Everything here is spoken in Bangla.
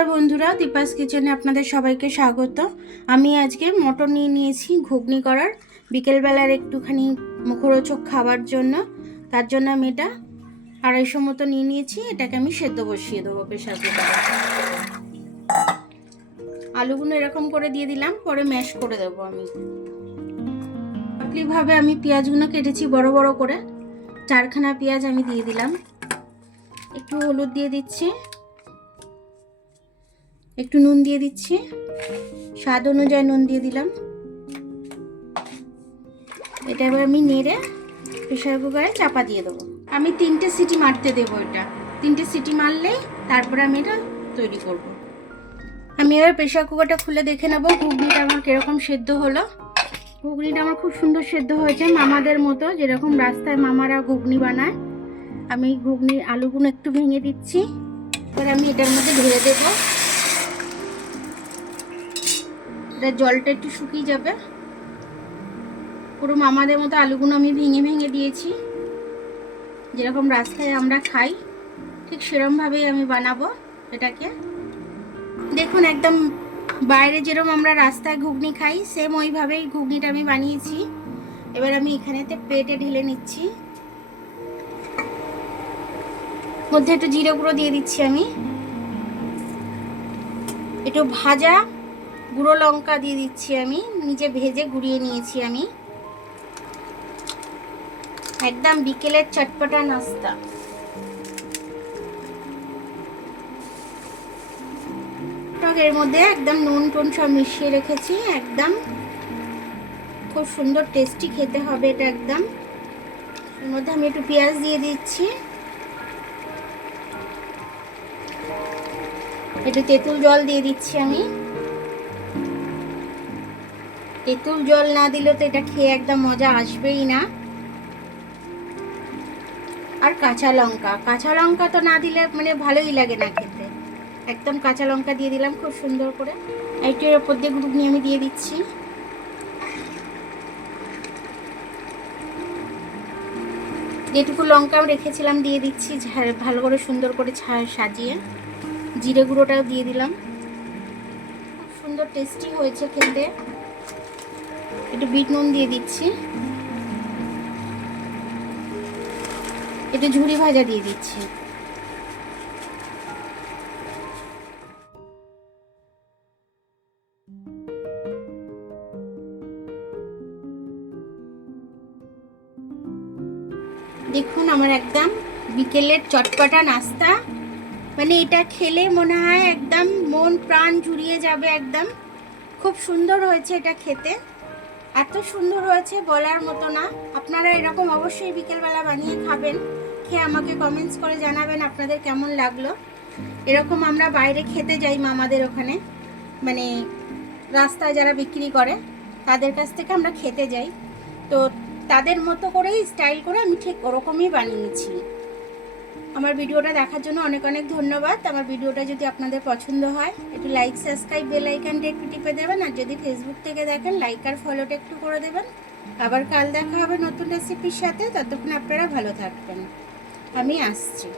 নমস্কার বন্ধুরা, দীপাস কিচেনে আপনাদের সবাইকে স্বাগত। আমি আজকে মটর নিয়ে নিয়েছি ঘুগনি করার, বিকেলবেলার একটুখানি মুখরোচক খাবার জন্য। তার জন্য আমি এটা 250 মতো নিয়ে নিয়েছি। এটাকে আমি সেদ্ধ বসিয়ে দেবো প্রেসার কুকারে। আলুগুলো এরকম করে দিয়ে দিলাম, পরে ম্যাশ করে দেবো আমি। ভাবে আমি পেঁয়াজগুলো কেটেছি বড় বড় করে, 4খানা পেঁয়াজ আমি দিয়ে দিলাম। একটু হলুদ দিয়ে দিচ্ছি, একটু নুন দিয়ে দিচ্ছি, স্বাদ অনুযায়ী নুন দিয়ে দিলাম। এটা এবার আমি নেড়ে প্রেসার কুকারে চাপা দিয়ে দেবো। আমি 3টে সিটি মারতে দেবো। এটা 3টে সিটি মারলেই তারপরে আমি এটা তৈরি করব। আমি এবার প্রেসার কুকারটা খুলে দেখে নেবো ঘুগনিটা আমার কিরকম সেদ্ধ হলো। ঘুগনিটা আমার খুব সুন্দর সেদ্ধ হয়েছে, মামাদের মতো, যেরকম রাস্তায় মামারা ঘুগনি বানায়। আমি ঘুগনির আলুগুলো একটু ভেঙে দিচ্ছি, এবার আমি এটার মধ্যে ঢেলে দেবো। জলটা একটু শুকিয়ে যাবে। পুরো মামাদের মতো আলুগুলো আমি ভেঙে ভেঙে দিয়েছি, যেরকম রাস্তায় আমরা খাই ঠিক সেরকমভাবেই আমি বানাবো এটাকে। দেখুন, একদম বাইরে যেরকম আমরা রাস্তায় ঘুগনি খাই সেম ওইভাবেই ঘুগনিটা আমি বানিয়েছি। এবার আমি এখানেতে প্লেটে ঢেলে নিচ্ছি। মধ্যে একটু জিরে গুঁড়ো দিয়ে দিচ্ছি আমি, একটু ভাজা গুঁড়ো লঙ্কা দিয়ে দিচ্ছি আমি, নিজে ভেজে গুঁড়িয়ে নিয়েছি আমি। একদম বিকেলের চটপটা নাস্তা। এর মধ্যে একদম নুন টুন সব মিশিয়ে রেখেছি, একদম খুব সুন্দর টেস্টি খেতে হবে এটা একদম। এর মধ্যে আমি একটু পেঁয়াজ দিয়ে দিচ্ছি, একটু তেঁতুল জল দিয়ে দিচ্ছি আমি। তেঁতুল জল না দিলে তো এটা খেয়ে একদম মজা আসবেই না। আর কাঁচা লঙ্কা তো না দিলে মানে ভালোই লাগে না খেতে। একদম কাঁচা লঙ্কা দিয়ে দিলাম খুব সুন্দর করে। এইটার ওপর দিয়ে ঘুগনি আমি দিয়ে দিচ্ছি। যেটুকু লঙ্কা রেখেছিলাম দিয়ে দিচ্ছি, ভালো করে সুন্দর করে সাজিয়ে। জিরে গুঁড়োটাও দিয়ে দিলাম, খুব সুন্দর টেস্টি হয়েছে খেতে। একটু বিট নুন দিয়ে দিচ্ছি, একটু ঝুরি ভাজা দিয়ে দিচ্ছি। দেখুন, আমার একদম বিকেলের চটপটা নাস্তা, মানে এটা খেলে মনে হয় একদম মন প্রাণ জুড়িয়ে যাবে একদম। খুব সুন্দর হয়েছে এটা খেতে, এত সুন্দর হয়েছে বলার মতো না। আপনারা এরকম অবশ্যই বিকেলবেলা বানিয়ে খাবেন, খেয়ে আমাকে কমেন্টস করে জানাবেন আপনাদের কেমন লাগলো। এরকম আমরা বাইরে খেতে যাই মামাদের ওখানে, মানে রাস্তায় যারা বিক্রি করে তাদের কাছ থেকে আমরা খেতে যাই, তো তাদের মতো করেই স্টাইল করে আমি ঠিক ওরকমই বানিয়েছি। আমার ভিডিওটা দেখার জন্য অনেক অনেক ধন্যবাদ। আমার ভিডিওটা যদি আপনাদের পছন্দ হয় একটু লাইক, সাবস্ক্রাইব, বেল আইকনটা একটু টিপে দেবেন। আর যদি ফেসবুক থেকে দেখেন লাইক আর ফলোটা একটু করে দেবেন। আবার কাল দেখা হবে নতুন রেসিপির সাথে। ততক্ষণ আপনারা ভালো থাকবেন, আমি আসছি।